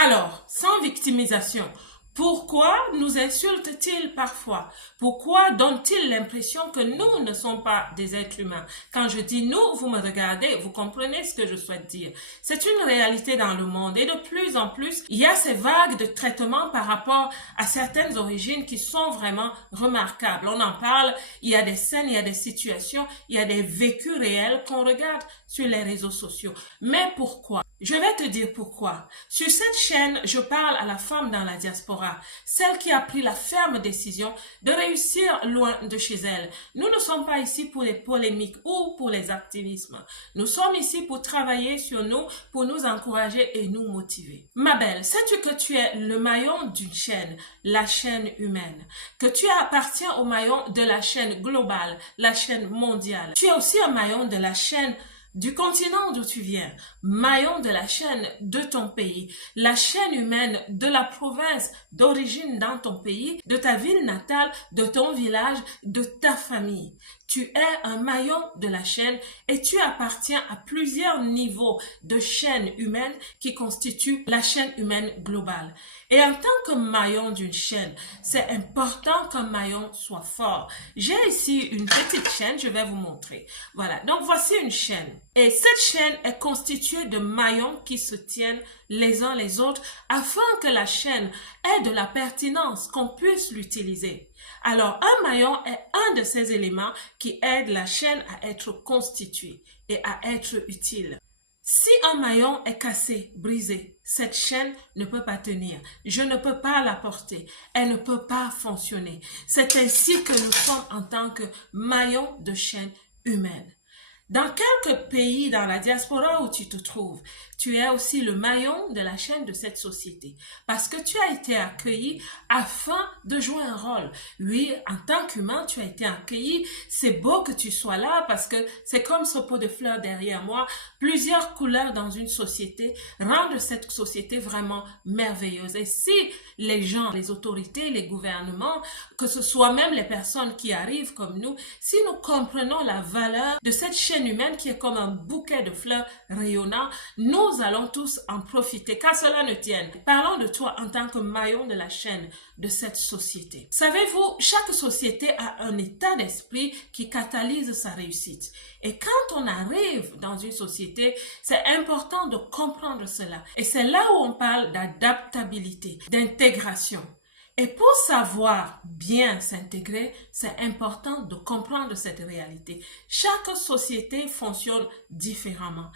Alors, sans victimisation, pourquoi nous insulte-t-il parfois? Pourquoi donne-t-il l'impression que nous ne sommes pas des êtres humains? Quand je dis nous, vous me regardez, vous comprenez ce que je souhaite dire. C'est une réalité dans le monde et de plus en plus, il y a ces vagues de traitement par rapport à certaines origines qui sont vraiment remarquables. On en parle, il y a des scènes, il y a des situations, il y a des vécus réels qu'on regarde sur les réseaux sociaux. Mais pourquoi? Je vais te dire pourquoi. Sur cette chaîne, je parle à la femme dans la diaspora, celle qui a pris la ferme décision de réussir loin de chez elle. Nous ne sommes pas ici pour les polémiques ou pour les activismes. Nous sommes ici pour travailler sur nous, pour nous encourager et nous motiver. Ma belle, sais-tu que tu es le maillon d'une chaîne, la chaîne humaine, que tu appartiens au maillon de la chaîne globale, la chaîne mondiale. Tu es aussi un maillon de la chaîne du continent d'où tu viens, maillon de la chaîne de ton pays, la chaîne humaine de la province d'origine dans ton pays, de ta ville natale, de ton village, de ta famille. Tu es un maillon de la chaîne et tu appartiens à plusieurs niveaux de chaîne humaine qui constituent la chaîne humaine globale. Et en tant que maillon d'une chaîne, c'est important qu'un maillon soit fort. J'ai ici une petite chaîne, je vais vous montrer. Voilà, donc voici une chaîne. Et cette chaîne est constituée de maillons qui se tiennent les uns les autres afin que la chaîne ait de la pertinence, qu'on puisse l'utiliser. Alors, un maillon est un de ces éléments qui aide la chaîne à être constituée et à être utile. Si un maillon est cassé, brisé, cette chaîne ne peut pas tenir. Je ne peux pas la porter. Elle ne peut pas fonctionner. C'est ainsi que nous sommes en tant que maillon de chaîne humaine. Dans quelques pays dans la diaspora où tu te trouves, tu es aussi le maillon de la chaîne de cette société parce que tu as été accueilli afin de jouer un rôle. Oui, en tant qu'humain, tu as été accueilli. C'est beau que tu sois là parce que c'est comme ce pot de fleurs derrière moi. Plusieurs couleurs dans une société rendent cette société vraiment merveilleuse. Et si les gens, les autorités, les gouvernements, que ce soit même les personnes qui arrivent comme nous, si nous comprenons la valeur de cette chaîne humaine qui est comme un bouquet de fleurs rayonnant, nous allons tous en profiter, qu'à cela ne tienne. Parlons de toi en tant que maillon de la chaîne de cette société. Savez-vous, chaque société a un état d'esprit qui catalyse sa réussite. Et quand on arrive dans une société, c'est important de comprendre cela. Et c'est là où on parle d'adaptabilité, d'intégration. Et pour savoir bien s'intégrer, c'est important de comprendre cette réalité. Chaque société fonctionne différemment.